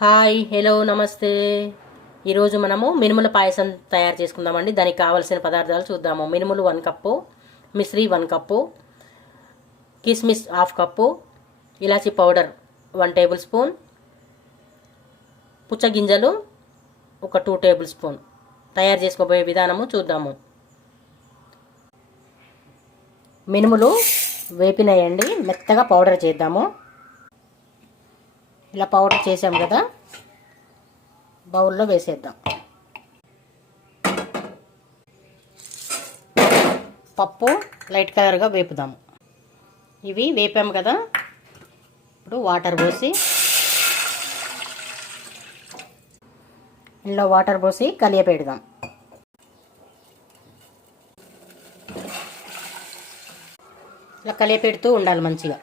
Hi hello నమస్తే. ఈరోజు మనము మినుముల పాయసం తయారు చేసుకుందామండి. దానికి కావలసిన పదార్థాలు చూద్దాము. మినుములు వన్ కప్పు మిశ్రీ వన్ కప్పు కిస్మిస్ హాఫ్ కప్పు ఇలాచి పౌడర్ వన్ టేబుల్ స్పూన్ పుచ్చగింజలు ఒక టూ టేబుల్ స్పూన్. తయారు చేసుకోబోయే విధానము చూద్దాము. మినుములు వేపినాయండి. మెత్తగా పౌడర్ చేద్దాము. ఇలా పౌడర్ చేసాం కదా బౌల్లో వేసేద్దాం. పప్పు లైట్ కలర్గా వేపుదాము. ఇవి వేపాము కదా ఇప్పుడు వాటర్ పోసి ఇందులో వాటర్ పోసి కలియపెడదాం ఇలా కలియపెడుతూ ఉండాలి మంచిగా.